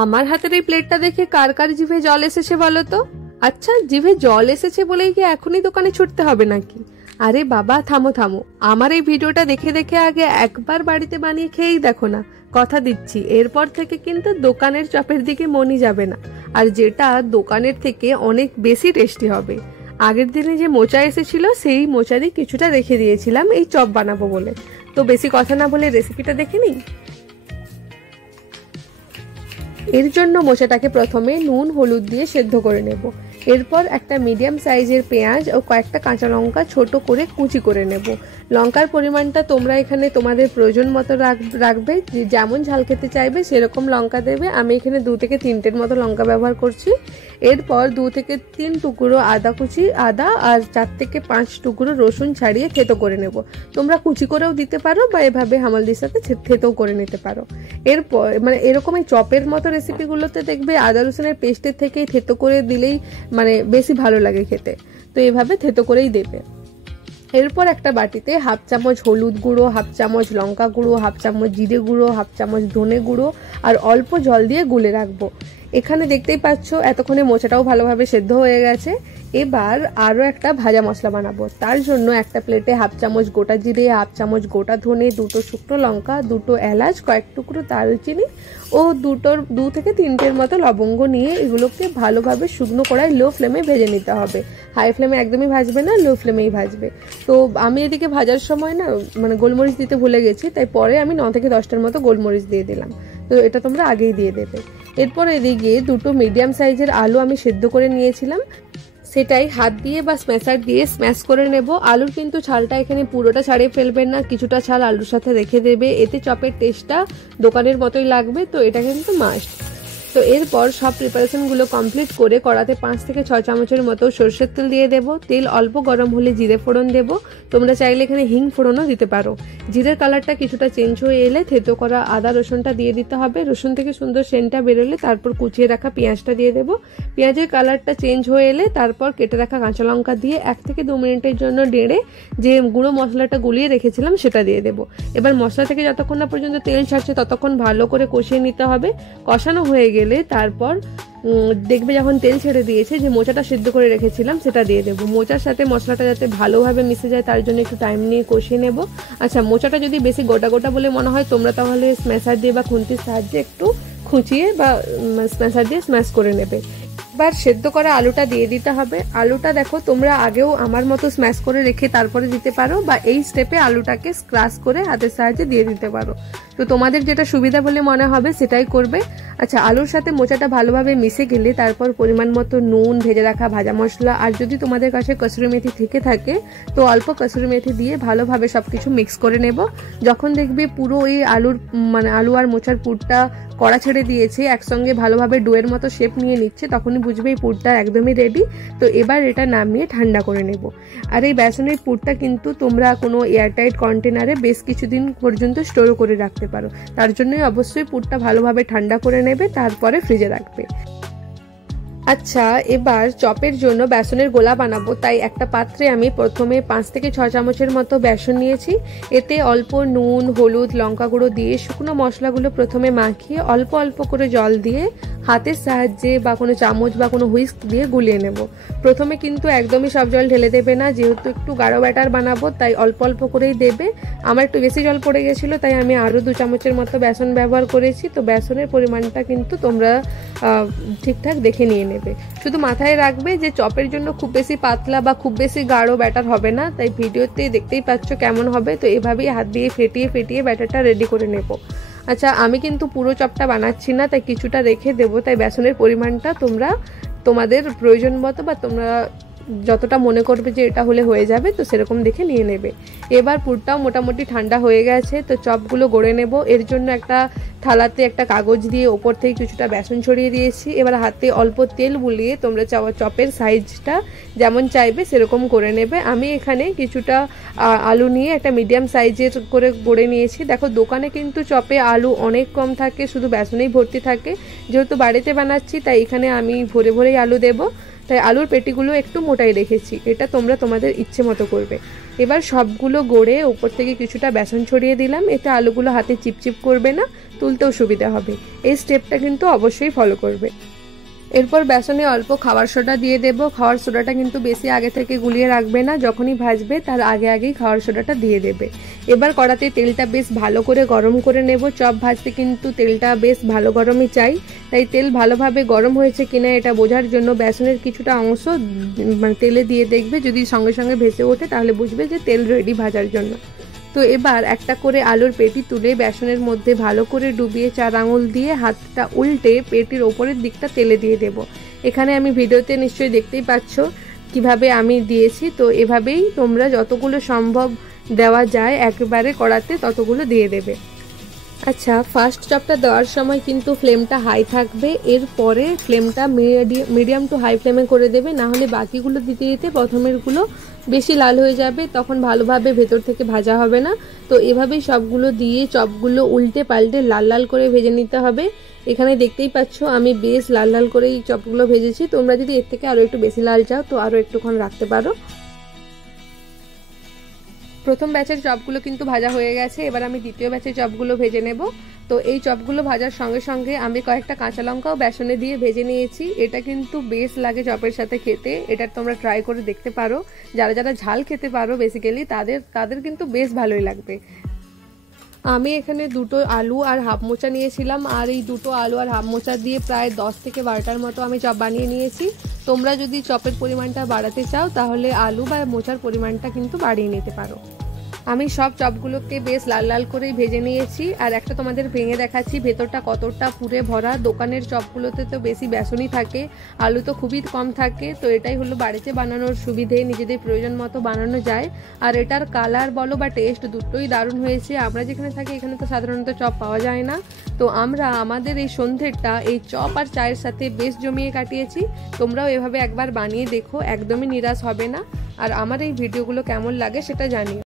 আমার হাতের এই প্লেটটা দেখে কার কার জিভে জল এসেছে বলো তো? আচ্ছা, জিভে জল এসেছে বলেই কি এখনই দোকানে ছুটতে হবে নাকি? আরে বাবা, থামো থামো। আমার এই ভিডিওটা দেখে দেখে আগে একবার বাড়িতে বানিয়ে খেয়েই দেখো না। কথা দিচ্ছি, এরপর থেকে কিন্তু দোকানের চপের দিকে মনই যাবে না, আর যেটা দোকানের থেকে অনেক বেশি টেস্টি হবে। আগের দিনে যে মোচা এসেছিল সেই মোচারই কিছুটা রেখে দিয়েছিলাম এই চপ বানাবো বলে। তো বেশি কথা না বলে রেসিপিটা দেখে নিই। এর জন্য মোচাটাকে প্রথমে নুন হলুদ দিয়ে সেদ্ধ করে নেব। এরপর একটা মিডিয়াম সাইজের পেঁয়াজ ও কয়েকটা কাঁচা লঙ্কা ছোট করে কুচি করে নেব। লঙ্কার পরিমাণটা তোমরা এখানে তোমাদের প্রয়োজন মতো রাখবে, যেমন ঝাল খেতে চাইবে সেরকম লঙ্কা দেবে। আমি এখানে 2 থেকে 3টের মতো লঙ্কা ব্যবহার করছি। এরপর 2 থেকে 3 টুকরো আদা আর 4 থেকে 5 টুকরো রসুন ছাড়িয়ে থেতো করে নেব। তোমরা কুচি করেও দিতে পারো বা এভাবে হামালদির সাথে থেতোও করে নিতে পারো। এরপর মানে এরকম এই চপের মতো রেসিপিগুলোতে দেখবে আদা রসুনের পেস্টের থেকেই থেতো করে দিলেই মানে বেশি ভালো লাগে খেতে। তো এভাবে থেতো করেই দেবে। এরপর একটা বাটিতে 1/2 চামচ হলুদ গুঁড়ো, 1/2 চামচ লঙ্কা গুঁড়ো, 1/2 চামচ জিরে গুঁড়ো, 1/2 চামচ ধনে গুঁড়ো আর অল্প জল দিয়ে গুলে রাখবো। এখানে দেখতেই পাচ্ছ এতক্ষণে মোচাটাও ভালোভাবে সেদ্ধ হয়ে গেছে। এবার আরও একটা ভাজা মশলা বানাবো। তার জন্য একটা প্লেটে 1/2 চামচ গোটা জিরে, 1/2 চামচ গোটা ধনে, 2টো শুকনো লঙ্কা, 2টো এলাচ, কয়েক টুকরো দারুচিনি ও 2 থেকে 3টের মতো লবঙ্গ নিয়ে এগুলোকে ভালোভাবে শুকনো কড়ায় লো ফ্লেমে ভেজে নিতে হবে। হাই ফ্লেমে একদমই ভাজবে না, লো ফ্লেমেই ভাজবে। তো আমি এদিকে ভাজার সময় না মানে গোলমরিচ দিতে ভুলে গেছি, তাই পরে আমি 9 থেকে 10টার মতো গোলমরিচ দিয়ে দিলাম। তো এটা তোমরা আগেই দিয়ে দেবে। এরপর এদিকে 2টো মিডিয়াম সাইজের আলু আমি সেদ্ধ করে নিয়েছিলাম, সেটাই হাত দিয়ে বা স্ম্যাশার দিয়ে স্ম্যাশ করে নেব। আলুর কিন্তু ছালটা এখানে পুরোটা ছাড়িয়ে ফেলবেন না, কিছুটা ছাল আলুর সাথে রেখে দেবে, এতে চপের টেস্টটা দোকানের মতোই লাগবে। তো এটা কিন্তু মাস্ট। তো এরপর সব প্রিপারেশনগুলো কমপ্লিট করে কড়াতে 5 থেকে 6 চামচের মতো সরষের তেল দিয়ে দেব। তেল অল্প গরম হলে জিরে ফোড়ন দেব। তোমরা চাইলে এখানে হিং ফোড়নও দিতে পারো। জিরের কালারটা কিছুটা চেঞ্জ হয়ে এলে থেতো করা আদা রসুনটা দিয়ে দিতে হবে। রসুন থেকে সুন্দর সেন্টটা বেরোলে তারপর কুচিয়ে রাখা পেঁয়াজটা দিয়ে দেব। পেঁয়াজের কালারটা চেঞ্জ হয়ে এলে তারপর কেটে রাখা কাঁচা লঙ্কা দিয়ে 1 থেকে 2 মিনিটের জন্য নেড়ে যে গুঁড়ো মশলাটা গুলিয়ে রেখেছিলাম সেটা দিয়ে দেব। এবার মশলা থেকে যতক্ষণ না পর্যন্ত তেল ছাড়ছে ততক্ষণ ভালো করে কষিয়ে নিতে হবে। কষানো হয়ে গেলে তারপর দেখবে যখন তেল ছেড়ে দিয়েছে যে মোচাটা সিদ্ধ করে রেখেছিলাম সেটা দিয়ে দেবো। মোচার সাথে মশলাটা যাতে ভালোভাবে মিশে যায় তার জন্য একটু টাইম নিয়ে কষিয়ে নেব। আচ্ছা, মোচাটা যদি বেশি গোটা গোটা বলে মনে হয় তোমরা তাহলে স্ম্যাশার দিয়ে বা খুন্তির সাহায্যে একটু খুঁচিয়ে বা স্ম্যাশার দিয়ে স্ম্যাশ করে নেবে। এবার সেদ্ধ করা আলুটা দিয়ে দিতে হবে। আলুটা দেখো তোমরা আগেও আমার মতো স্ম্যাশ করে রেখে তারপরে দিতে পারো, বা এই স্টেপে আলুটাকে ক্রাশ করে হাতের সাহায্যে দিয়ে দিতে পারো। তো তোমাদের যেটা সুবিধা বলে মনে হবে সেটাই করবে। আচ্ছা, আলুর সাথে মোচাটা ভালোভাবে মিশে গেলে তারপর পরিমাণ মতো নুন, ভেজে রাখা ভাজা মশলা আর যদি তোমাদের কাছে কসুরি মেথি থেকে থাকে তো অল্প কসুরি মেথি দিয়ে ভালোভাবে সবকিছু মিক্স করে নেব। যখন দেখবে পুরো এই আলু আর মোচার পুরটা কড়া ছেড়ে দিয়েছে, একসঙ্গে ভালোভাবে ডোয়ের মতো শেপ নিয়ে নিচ্ছে, তখনই বুঝবে এই পুরটা একদমই রেডি। তো এবার এটা নামিয়ে ঠান্ডা করে নেব। আর এই বেসনের পুরটা কিন্তু তোমরা কোনো এয়ারটাইট কন্টেনারে বেশ কিছুদিন পর্যন্ত স্টোর করে রাখতে পারো। তার জন্যই অবশ্যই পুরটা ভালোভাবে ঠান্ডা করে নেবে, তারপরে ফ্রিজে রাখবে। আচ্ছা, এবার চপের জন্য বেসনের গোলা বানাবো, তাই একটা পাত্রে আমি প্রথমে 5 থেকে 6 চামচের মতো বেসন নিয়েছি। এতে অল্প নুন, হলুদ, লঙ্কা গুঁড়ো দিয়ে শুকনো মশলাগুলো প্রথমে মাখিয়ে অল্প অল্প করে জল দিয়ে হাতের সাহায্যে বা কোনো চামচ বা কোনো হুইস্ক দিয়ে গুলিয়ে নেব। প্রথমে কিন্তু একদমই সব জল ঢেলে দেবে না, যেহেতু একটু গাঢ় ব্যাটার বানাবো তাই অল্প অল্প করেই দেবে। আমার একটু বেশি জল পড়ে গেছিলো তাই আমি আরও 2 চামচের মতো বেসন ব্যবহার করেছি। তো বেসনের পরিমাণটা কিন্তু তোমরা ঠিকঠাক দেখে নিয়ে নেবে। শুধু মাথায় রাখবে যে চপের জন্য খুব বেশি পাতলা বা খুব বেশি গাঢ় ব্যাটার হবে না, তাই ভিডিওতে দেখতেই পাচ্ছ কেমন হবে। তো এভাবেই হাত দিয়ে ফেটিয়ে ফেটিয়ে ব্যাটারটা রেডি করে নেব। আচ্ছা, আমি কিন্তু পুরো চপটা বানাচ্ছি না, তাই কিছুটা রেখে দেবো। তাই বেসনের পরিমাণটা তোমরা তোমাদের প্রয়োজন মতো বা তোমরা যতটা মনে করবে যে এটা হলে হয়ে যাবে তো সেরকম দেখে নিয়ে নেবে। এবার পুরটাও মোটামুটি ঠান্ডা হয়ে গেছে, তো চপগুলো গড়ে নেব। এর জন্য একটা থালাতে একটা কাগজ দিয়ে ওপর থেকে কিছুটা বেসন ছড়িয়ে দিয়েছি। এবার হাতে অল্প তেল বুলিয়ে তোমরা চপের সাইজটা যেমন চাইবে সেরকম করে নেবে। আমি এখানে কিছুটা আলু নিয়ে একটা মিডিয়াম সাইজের করে গড়ে নিয়েছি। দেখো দোকানে কিন্তু চপে আলু অনেক কম থাকে, শুধু বেসনেই ভর্তি থাকে। যেহেতু বাড়িতে বানাচ্ছি তাই এখানে আমি ভরে ভরেই আলু দেব। তাই আলুর পেটিগুলো একটু মোটাই রেখেছি। এটা তোমরা তোমাদের ইচ্ছে মতো করবে। এবার সবগুলো গড়ে ওপর থেকে কিছুটা বেসন ছড়িয়ে দিলাম, এতে আলুগুলো হাতে চিপচিপ করবে না, তুলতেও সুবিধা হবে। এই স্টেপটা কিন্তু অবশ্যই ফলো করবে। এরপর বেসনে অল্প খাবার সোডা দিয়ে দেব। খাবার সোডাটা কিন্তু বেশি আগে থেকে গুলিয়ে রাখবে না, যখনই ভাজবে তার আগে আগেই খাবার সোডাটা দিয়ে দেবে। এবার কড়াতে তেলটা বেশ ভালো করে গরম করে নেব। চপ ভাজতে কিন্তু তেলটা বেশ ভালো গরমই চাই, তাই তেল ভালোভাবে গরম হয়েছে কিনা এটা বোঝার জন্য বেসনের কিছুটা অংশ মানে তেলে দিয়ে দেখবে। যদি সঙ্গে সঙ্গে ভেসে ওঠে তাহলে বুঝবে যে তেল রেডি ভাজার জন্য। তো এবার একটা করে আলুর পেটি তুলে বেসনের মধ্যে ভালো করে ডুবিয়ে 4 আঙুল দিয়ে হাতটা উল্টে পেটির ওপরের দিকটা তেলে দিয়ে দেব। এখানে আমি ভিডিওতে নিশ্চয়ই দেখতেই পাচ্ছ কিভাবে আমি দিয়েছি। তো এভাবেই তোমরা যতগুলো সম্ভব দেওয়া যায় একেবারে কড়াতে ততগুলো দিয়ে দেবে। আচ্ছা, ফার্স্ট চপটা দেওয়ার সময় কিন্তু ফ্লেমটা হাই থাকবে, এরপরে ফ্লেমটা মিডিয়াম টু হাই ফ্লেমে করে দেবে, না হলে বাকিগুলো দিতে দিতে প্রথমেরগুলো বেশি লাল হয়ে যাবে, তখন ভালোভাবে ভেতর থেকে ভাজা হবে না। তো এভাবেই সবগুলো দিয়ে চপগুলো উল্টে পাল্টে লাল লাল করে ভেজে নিতে হবে। এখানে দেখতেই পাচ্ছ আমি বেশ লাল লাল করেই চপগুলো ভেজেছি। তোমরা যদি এর থেকে আরও একটু বেশি লাল চাও তো আরও একটুক্ষণ রাখতে পারো। প্রথম ব্যাচের চপগুলো কিন্তু ভাজা হয়ে গেছে, এবার আমি দ্বিতীয় ব্যাচের চপগুলো ভেজে নেব। তো এই চপগুলো ভাজার সঙ্গে সঙ্গে আমি কয়েকটা কাঁচা লঙ্কাও বেসনে দিয়ে ভেজে নিয়েছি। এটা কিন্তু বেশ লাগে চপের সাথে খেতে, এটা তোমরা ট্রাই করে দেখতে পারো। যারা যারা ঝাল খেতে পারো বেসিক্যালি তাদের কিন্তু বেশ ভালোই লাগবে। আমি এখানে 2টো আলু আর হাফ মোচা নিয়েছিলাম, আর এই 2টো আলু আর হাফ মোচা দিয়ে প্রায় 10 থেকে 12টার মতো আমি চপ বানিয়ে নিয়েছি। তোমরা যদি চপের পরিমাণটা বাড়াতে চাও তাহলে আলু বা মোচার পরিমাণটা কিন্তু বাড়িয়ে নিতে পারো। আমি সব চপগুলোকে বেশ লাল লাল করেই ভেজে নিয়েছি। আর একটা তোমাদের ভেঙে দেখাচ্ছি ভেতরটা কতটা পুরে ভরা। দোকানের চপগুলোতে তো বেশি বেসনই থাকে, আলু তো খুবই কম থাকে। তো এটাই হলো বাড়িতে বানানোর সুবিধে, নিজেদের প্রয়োজন মতো বানানো যায়। আর এটার কালার বলো বা টেস্ট দুটোই দারুণ হয়েছে। আমরা যেখানে থাকি এখানে তো সাধারণত চপ পাওয়া যায় না, তো আমরা আমাদের এই সন্ধ্যেটা এই চপ আর চায়ের সাথে বেশ জমিয়ে কাটিয়েছি। তোমরাও এভাবে একবার বানিয়ে দেখো, একদমই নিরাশ হবে না। আর আমার এই ভিডিওগুলো কেমন লাগে সেটা জানিও।